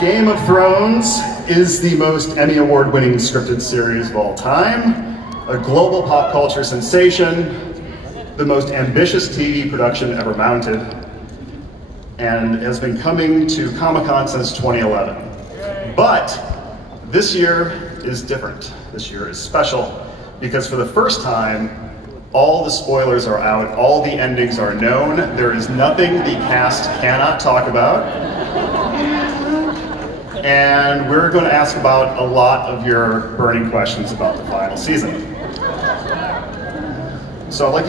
Game of Thrones is the most Emmy Award-winning scripted series of all time, a global pop culture sensation, the most ambitious TV production ever mounted, and has been coming to Comic-Con since 2011. But this year is different. This year is special because for the first time, all the spoilers are out, all the endings are known, there is nothing the cast cannot talk about. And we're going to ask about a lot of your burning questions about the final season. So I'd like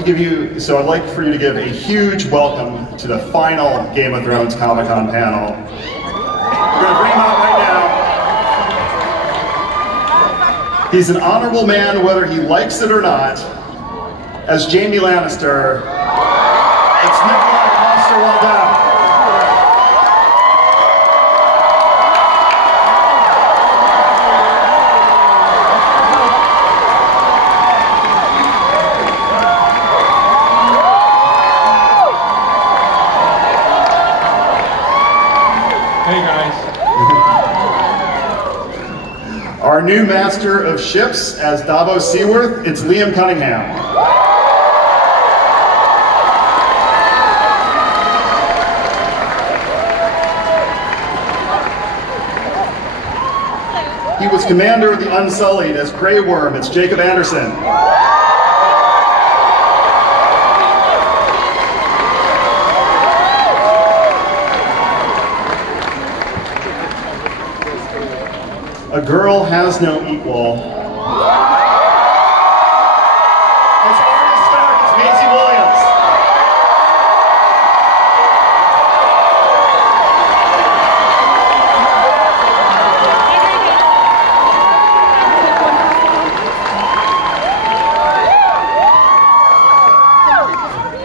for you to give a huge welcome to the final Game of Thrones Comic-Con panel. We're going to bring him out right now. He's an honorable man whether he likes it or not. As Jaime Lannister, it's Nikolaj Coster-Waldau. Hey guys. Our new master of ships as Davos Seaworth, it's Liam Cunningham. He was commander of the Unsullied as Grey Worm, it's Jacob Anderson. A girl has no equal. As Arya Stark, it's Maisie Williams.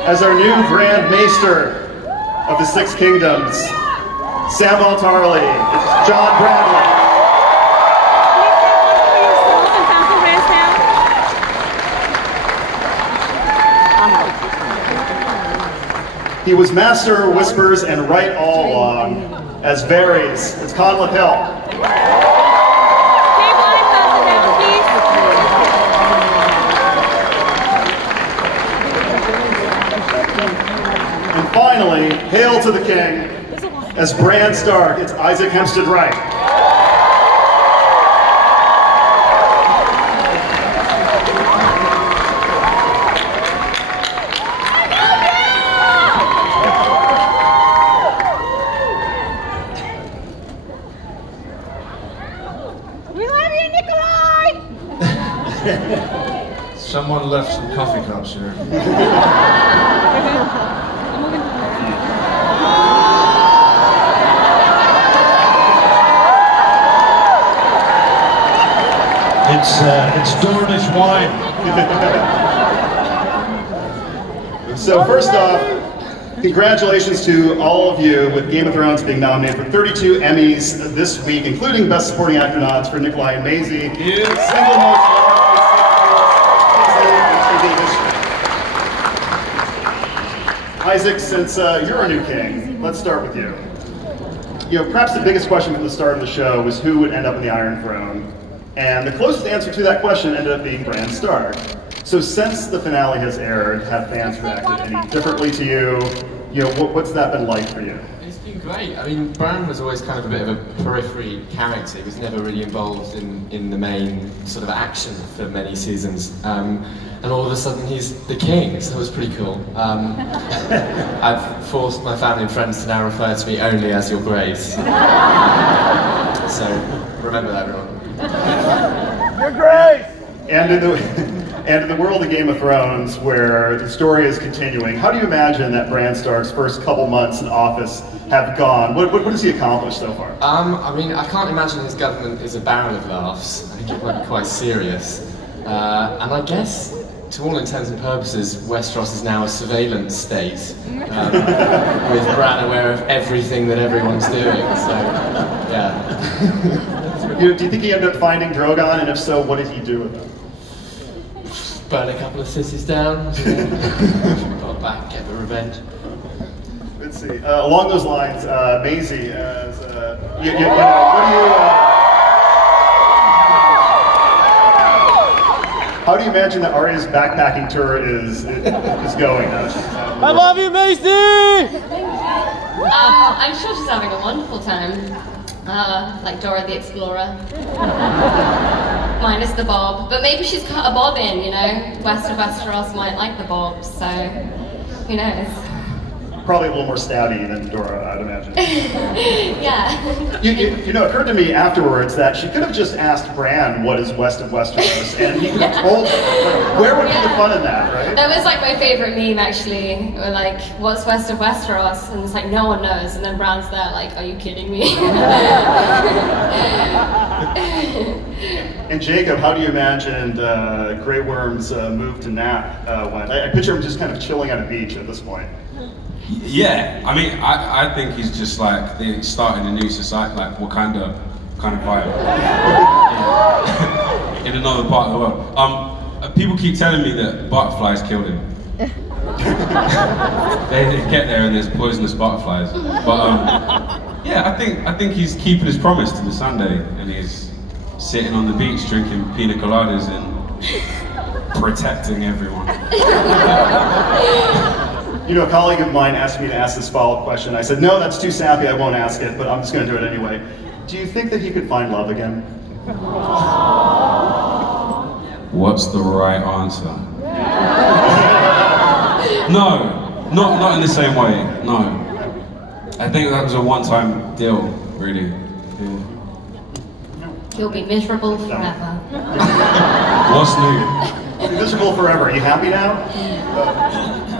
As our new Grand Maester of the Six Kingdoms, Samwell Tarly, it's John Bradley. He was Master of Whispers and Wright all along. As Varys, it's Conleth Hill. And finally, hail to the king. As Bran Stark, it's Isaac Hempstead Wright. Someone left some coffee cups here. It's Dornish wine. So first off, congratulations to all of you with Game of Thrones being nominated for 32 Emmys this week, including Best Supporting Actor nods for Nikolaj and Maisie. Yeah. Single most Isaac, since you're our new king, let's start with you. Perhaps the biggest question from the start of the show was who would end up in the Iron Throne, and the closest answer to that question ended up being Bran Stark. So since the finale has aired, have fans reacted any differently to you? What's that been like for you? It's been great. I mean, Bran was always kind of a bit of a periphery character. He was never really involved in the main sort of action for many seasons. And all of a sudden he's the king, so it was pretty cool. I've forced my family and friends to now refer to me only as Your Grace. So remember that, everyone. Your Grace! And in the world of Game of Thrones, where the story is continuing, how do you imagine that Bran Stark's first couple months in office have gone? What has he accomplished so far? I mean, I can't imagine his government is a barrel of laughs. I think it might be quite serious. And I guess, to all intents and purposes, Westeros is now a surveillance state, with Bran aware of everything that everyone's doing, so, yeah. Do you think he ended up finding Drogon, and if so, what did he do with them? Burn a couple of cities down, got back, get the revenge. Let's see. Along those lines, Maisie, as You know, what do you? How do you imagine that Arya's backpacking tour is going? I love you, Maisie! I'm sure she's having a wonderful time. Like Dora the Explorer. Minus the bob. But maybe she's cut a bob in, you know? West of Westeros might like the bob, so who knows? Probably a little more stouty than Dora, I'd imagine. Yeah. You know, it occurred to me afterwards that she could have just asked Bran what is west of Westeros, and he could have told her. Like, where would be the fun in that, right? That was like my favorite meme, actually. Or like, what's west of Westeros? And it's like, no one knows. And then Bran's there, like, are you kidding me? And Jacob, how do you imagine Grey Worm's move to Nap went? I picture him just kind of chilling on a beach at this point. Yeah, I mean, I think he's just like starting a new society, like Wakanda kind of vibe. In another part of the world. People keep telling me that butterflies killed him. They get there and there's poisonous butterflies. But yeah, I think he's keeping his promise to the Sunday, and he's sitting on the beach drinking pina coladas and protecting everyone. You know, a colleague of mine asked me to ask this follow-up question. I said, no, that's too sappy, I won't ask it, but I'm just going to do it anyway. Do you think that he could find love again? What's the right answer? No, not in the same way, no. I think that was a one-time deal, really. Yeah. You'll be miserable forever. What's new? Miserable forever. Are you happy now?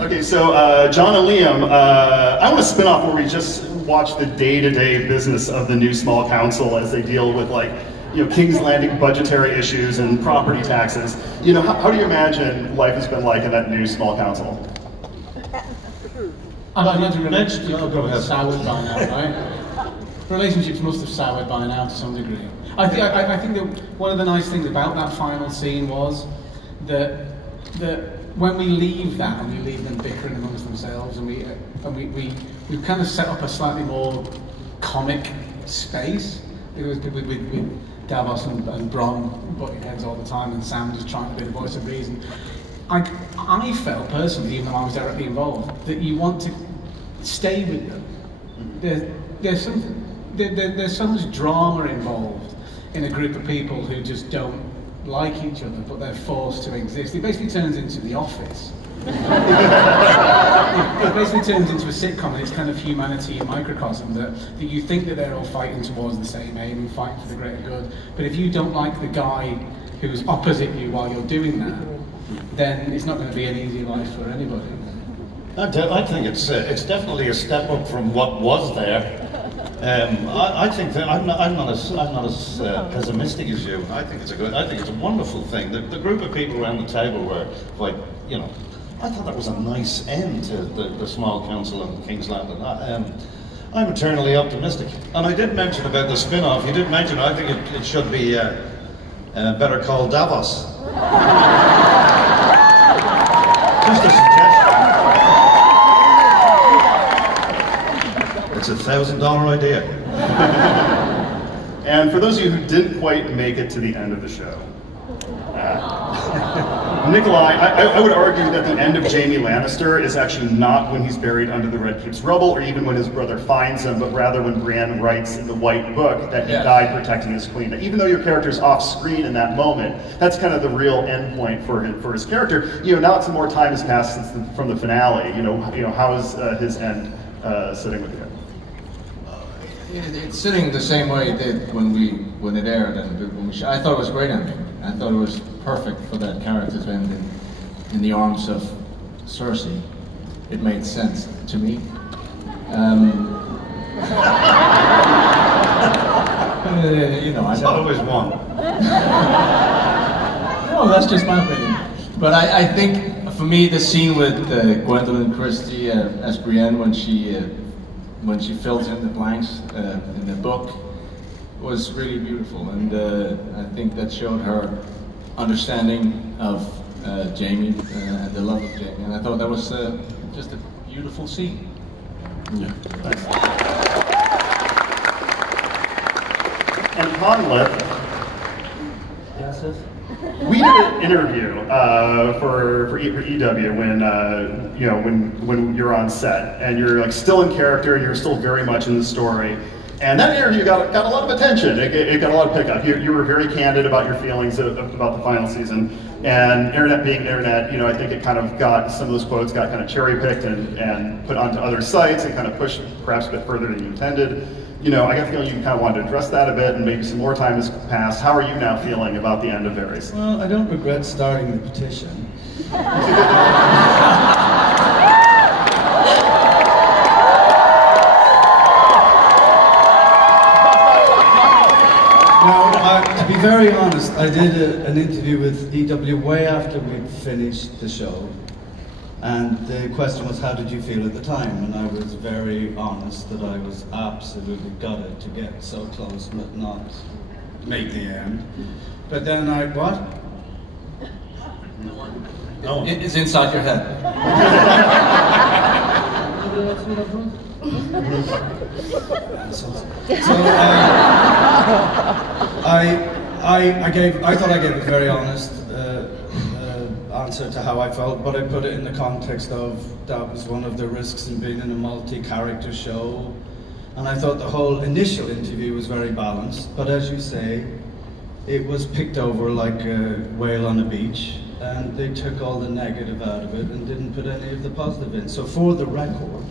Okay, so John and Liam, I want to spin off where we just watch the day-to-day business of the new small council as they deal with, like, you know, King's Landing budgetary issues and property taxes. You know, how do you imagine life has been like in that new small council? I imagine relationships have soured by now, right? Relationships must have soured by now to some degree. I think that one of the nice things about that final scene was that when we leave that and we leave them bickering amongst themselves, and we kind of set up a slightly more comic space. It was with Davos and Bronn butting heads all the time, and Sam just trying to be the voice of reason. I felt personally, even though I was directly involved, that you want to stay with them. There's so much drama involved in a group of people who just don't like each other, but they're forced to exist. It basically turns into The Office. It basically turns into a sitcom, and it's kind of humanity in microcosm, that you think that they're all fighting towards the same aim and fighting for the greater good, but if you don't like the guy who's opposite you while you're doing that, then it's not going to be an easy life for anybody. I think it's definitely a step up from what was there. I think that I'm not as pessimistic as you. I think it's a wonderful thing. The group of people around the table were quite, you know, I thought that was a nice end to the small council in King's Landing. I'm eternally optimistic. And I did mention about the spin-off. You did mention, I think it should be Better Call Davos. Just a suggestion. It's a $1,000 idea. And for those of you who didn't quite make it to the end of the show, Nikolaj, I would argue that the end of Jaime Lannister is actually not when he's buried under the Red Keep's rubble, or even when his brother finds him, but rather when Brienne writes in the White Book that he died protecting his queen. That even though your character's off screen in that moment, that's kind of the real end point for his character. You know, now that some more time has passed from the finale, you know, how is his end sitting with you? It's sitting the same way it did when it aired, and I thought it was a great ending. I thought it was perfect for that character to end in the arms of Cersei. It made sense to me. You know, It's always one. No, that's just my opinion. But I think for me, the scene with Gwendolyn Christie as Brienne when she fills in the blanks in the book was really beautiful, and I think that showed her understanding of Jaime and the love of Jaime, and I thought that was just a beautiful scene. Yeah. Conleth, Yes, yes. we did an interview for EW when you're on set and you're like still in character and you're still very much in the story. And that interview got a lot of attention. It got a lot of pickup. You were very candid about your feelings about the final season. And internet being internet, I think it kind of got, some of those quotes got kind of cherry picked and put onto other sites and kind of pushed perhaps a bit further than you intended. I got the feeling you kind of wanted to address that a bit, and maybe some more time has passed. How are you now feeling about the end of Varys? Well, I don't regret starting the petition. Now, to be very honest, I did an interview with EW way after we'd finished the show. And the question was, how did you feel at the time? And I was very honest that I was absolutely gutted to get so close but not make the end. But then what? No. It's inside your head. I thought I gave a very honest answer to how I felt, but I put it in the context of that was one of the risks in being in a multi-character show. And I thought the whole initial interview was very balanced, but as you say, it was picked over like a whale on a beach, and they took all the negative out of it and didn't put any of the positive in. So for the record,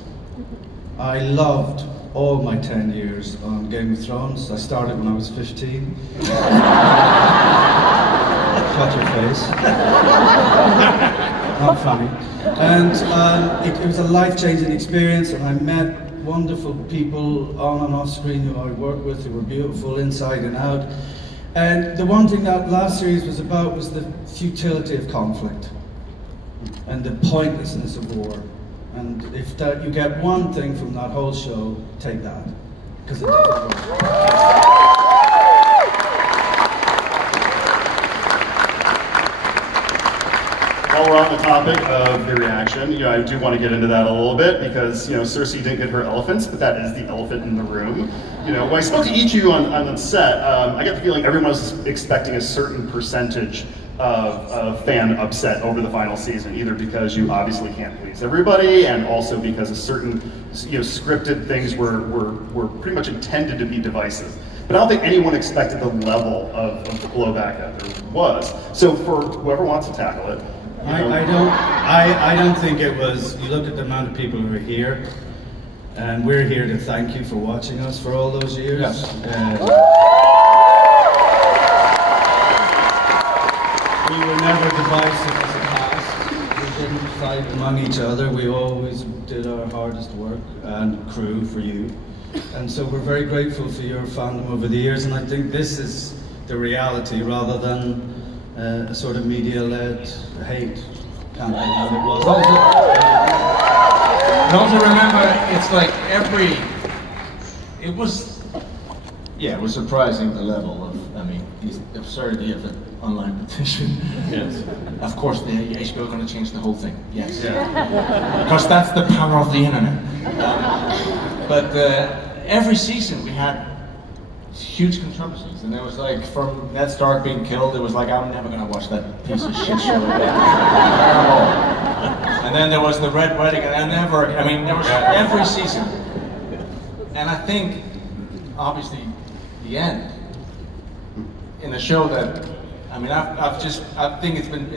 I loved all my 10 years on Game of Thrones. I started when I was 15. Cut your face. Not funny. And it was a life-changing experience, and I met wonderful people on and off screen who I worked with, who were beautiful inside and out. And the one thing that last series was about was the futility of conflict and the pointlessness of war. And if you get one thing from that whole show, take that, because it doesn't work. While we're on the topic of the reaction, I do want to get into that a little bit because, Cersei didn't get her elephants, but that is the elephant in the room. When I spoke to each of you on the set, I got the feeling everyone was expecting a certain percentage of fan upset over the final season, either because you obviously can't please everybody, and also because a certain, scripted things were pretty much intended to be divisive. But I don't think anyone expected the level of the blowback that there was. So for whoever wants to tackle it. I don't think it was. You look at the amount of people who are here, and we're here to thank you for watching us for all those years. Yes. We were never divisive as a cast. We didn't fight among each other. We always did our hardest work and crew for you. And so we're very grateful for your fandom over the years, and I think this is the reality rather than a sort of media-led hate campaign as it was. And also remember, it's like it was surprising the level of, the absurdity of an online petition. Yes. Of course, the HBO are going to change the whole thing. Yes. Yeah. Because that's the power of the internet. But every season we had huge controversies, and there was like, from Ned Stark being killed, it was like, I'm never gonna watch that piece of shit show again. And then there was the Red Wedding, and there was every season. And I think, obviously, the end, in a show that, I think it's been,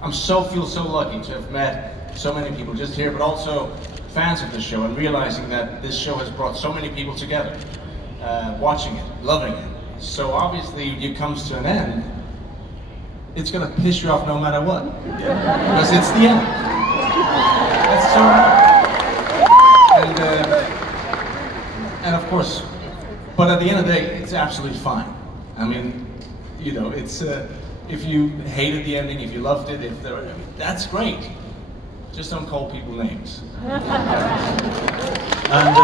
feel so lucky to have met so many people just here, but also fans of the show, and realizing that this show has brought so many people together, watching it, loving it. So obviously, it comes to an end, it's gonna piss you off no matter what, because it's the end. That's so hard. And of course, but at the end of the day, it's absolutely fine. It's if you hated the ending, if you loved it, that's great. Just don't call people names. And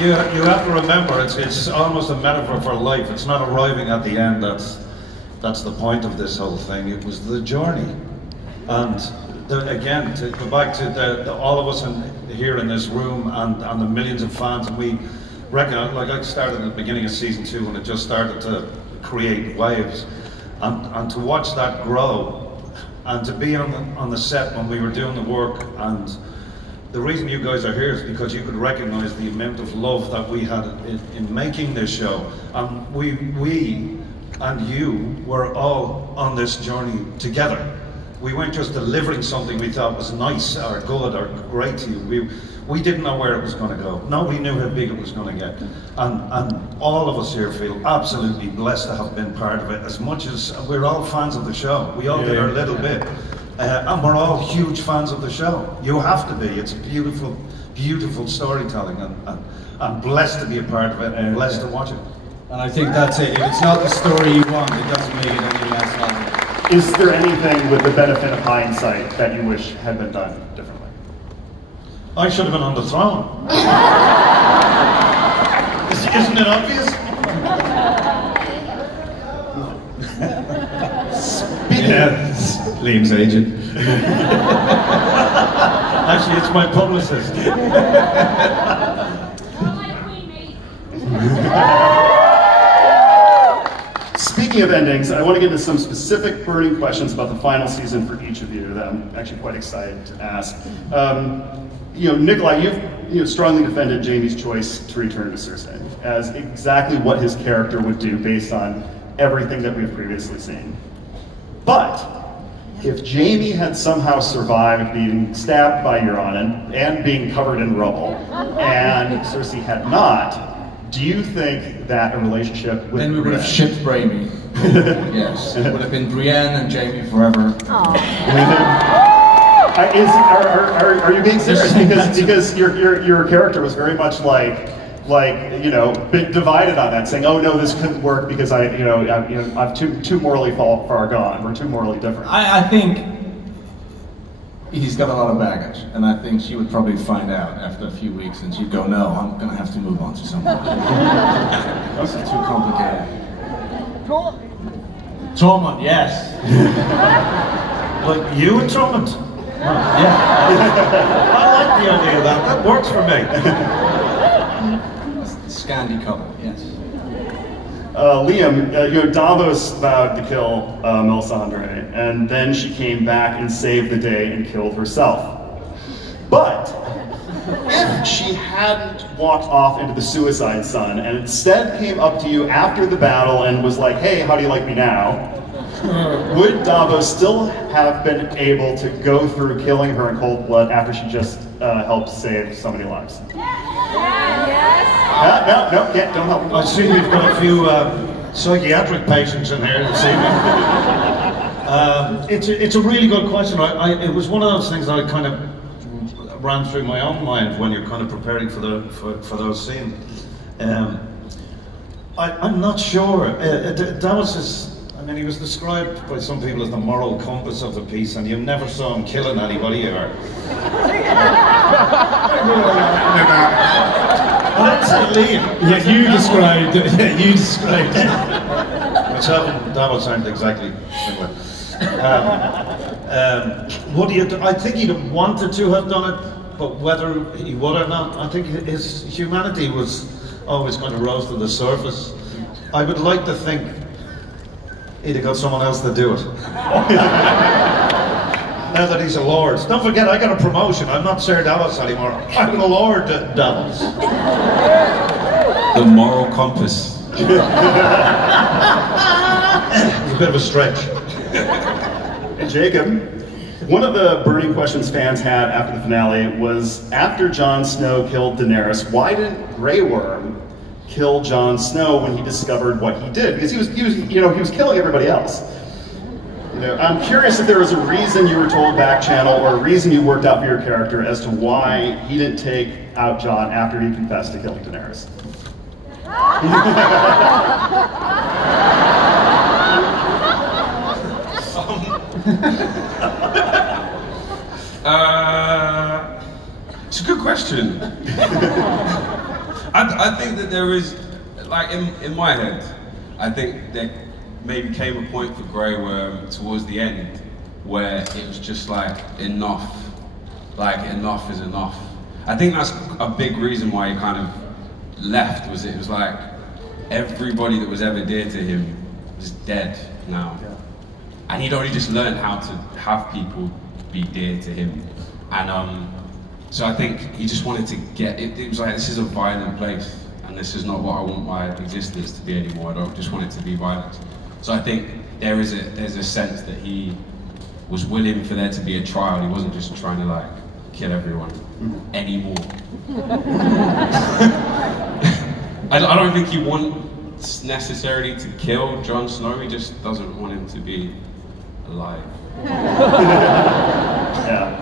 you have to remember, it's almost a metaphor for life. It's not arriving at the end. That's the point of this whole thing. It was the journey. And again, to go back to all of us here in this room and the millions of fans, and like I started at the beginning of season 2 when it just started to create waves, and to watch that grow, and to be on the set when we were doing the work. And the reason you guys are here is because you could recognize the amount of love that we had in making this show. And we and you were all on this journey together. We weren't just delivering something we thought was nice or good or great to you. We didn't know where it was going to go. Nobody knew how big it was going to get. And all of us here feel absolutely blessed to have been part of it. As much as we're all fans of the show. We all did our little bit. And we're all huge fans of the show. You have to be. It's beautiful, beautiful storytelling. And I'm blessed to be a part of it and blessed to watch it. And I think that's it. If it's not the story you want, it doesn't make it any less valuable. Is there anything with the benefit of hindsight that you wish had been done differently? I should have been on the throne. Isn't it obvious? Yeah, Liam's agent. Actually, it's my publicist. Speaking of endings, I want to get into some specific burning questions about the final season for each of you that I'm actually quite excited to ask. Nikolaj, you've strongly defended Jaime's choice to return to Cersei as exactly what his character would do based on everything that we've previously seen. But if Jaime had somehow survived being stabbed by Euron and being covered in rubble, and Cersei had not, do you think that a relationship with Then we would have shipped Bramy. Yes, it would have been Brienne and Jaime forever. Are you being serious? Because your character was very much like divided on that, saying, "Oh no, this couldn't work because I'm too morally far gone. We're too morally different." I think he's got a lot of baggage, and I think she would probably find out after a few weeks, and she'd go, "No, I'm going to have to move on to someone else. This is too complicated." Tormund, yes. Like you and Tormund? Yeah. I like the idea of that. That works for me. Scandi couple, yes. Liam, Davos vowed to kill Melisandre, and then she came back and saved the day and killed herself. But if she hadn't walked off into the suicide sun and instead came up to you after the battle and was like, "Hey, how do you like me now?" would Davos still have been able to go through killing her in cold blood after she just helped save so many lives? No, can't, don't help me. I see we've got a few psychiatric patients in here this evening. It's a really good question. It was one of those things that I kind of ran through my own mind when you're kind of preparing for those scenes. I'm not sure. Davos is. I mean, he was described by some people as the moral compass of the piece, and you never saw him killing anybody or. I didn't say Liam. Yeah, you described it. Yeah, you described it. Davos sounded exactly similar. I think he'd have wanted to have done it, but whether he would or not, I think his humanity was always going to rose to the surface. I would like to think he'd have got someone else to do it. Now that he's a lord. Don't forget, I got a promotion. I'm not Sir Davos anymore. I'm the Lord Davos. The moral compass. It's a bit of a stretch. Hey, Jacob, one of the burning questions fans had after the finale was, after Jon Snow killed Daenerys, why didn't Grey Worm kill Jon Snow when he discovered what he did? Because he was killing everybody else. I'm curious if there was a reason you were told back channel or a reason you worked out for your character as to why he didn't take out Jon after he confessed to killing Daenerys. It's a good question. I think that there is, like in my head, I think there maybe came a point for Grey Worm towards the end where it was just like enough is enough. I think that's a big reason why he kind of left was it was like everybody that was ever dear to him was dead now. And he'd only just learned how to have people be dear to him. And so I think he just wanted to get, it was like, this is a violent place, and this is not what I want my existence to be anymore. I don't just want it to be violent. So I think there's a sense that he was willing for there to be a trial. He wasn't just trying to like kill everyone anymore. I don't think he wants necessarily to kill Jon Snow, he just doesn't want him to be alive. Yeah.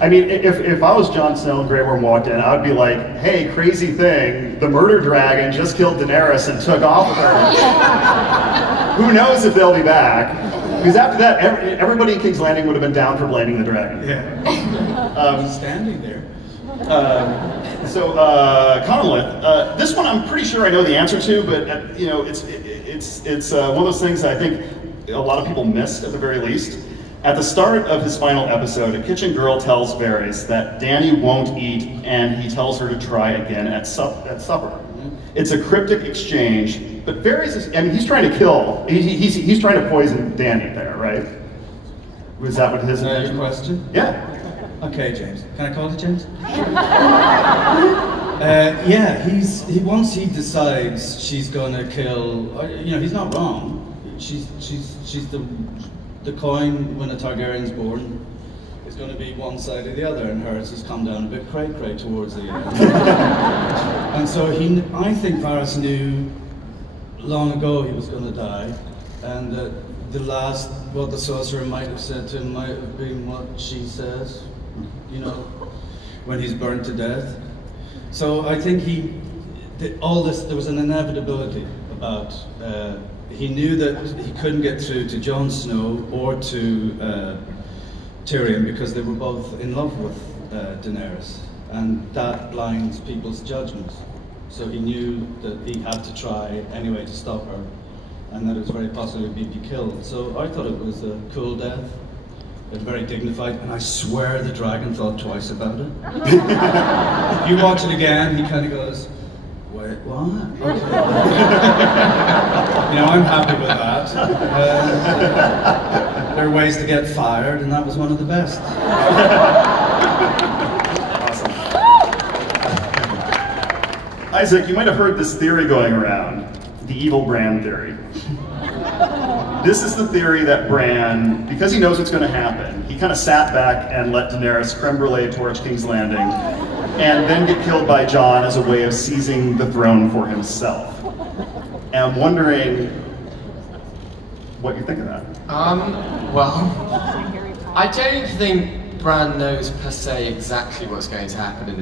I mean, if I was Jon Snow and Grey Worm walked in, I would be like, hey, crazy thing, the murder dragon just killed Daenerys and took off with her. Who knows if they'll be back? Because after that, everybody in King's Landing would have been down for blaming the dragon. Yeah. Standing there. So, Conleth, this one I'm pretty sure I know the answer to, but you know, it's one of those things that I think a lot of people missed at the very least. At the start of his final episode, a kitchen girl tells Varys that Dany won't eat, and he tells her to try again at supper. It's a cryptic exchange, but Varys is, I mean, he's trying to kill, he's trying to poison Dany there, right? Was that what his intention was? Question? Yeah. Okay, James. Can I call it James? Yeah, once he decides she's gonna kill, you know, he's not wrong. She's the coin when a Targaryen's born is going to be one side or the other, and hers has come down a bit cray-cray towards the end. And so I think Varys knew long ago he was going to die, and that the last, what the sorcerer might have said to him might have been what she says, you know, when he's burnt to death. So I think all this, there was an inevitability about, he knew that he couldn't get through to Jon Snow or to Tyrion because they were both in love with Daenerys, and that blinds people's judgments. So he knew that he had to try anyway to stop her, and that it was very possible he'd be killed. So I thought it was a cool death, but very dignified, and I swear the dragon thought twice about it. If you watch it again, he kind of goes, wait, what? Okay. You know, I'm happy with that. There are ways to get fired, and that was one of the best. Awesome. Isaac, you might have heard this theory going around, the evil Bran theory. This is the theory that Bran, because he knows what's going to happen, he kind of sat back and let Daenerys creme brulee torch King's Landing, and then get killed by Jon as a way of seizing the throne for himself. And I'm wondering what you think of that. Well, I don't think Bran knows per se exactly what's going to happen in the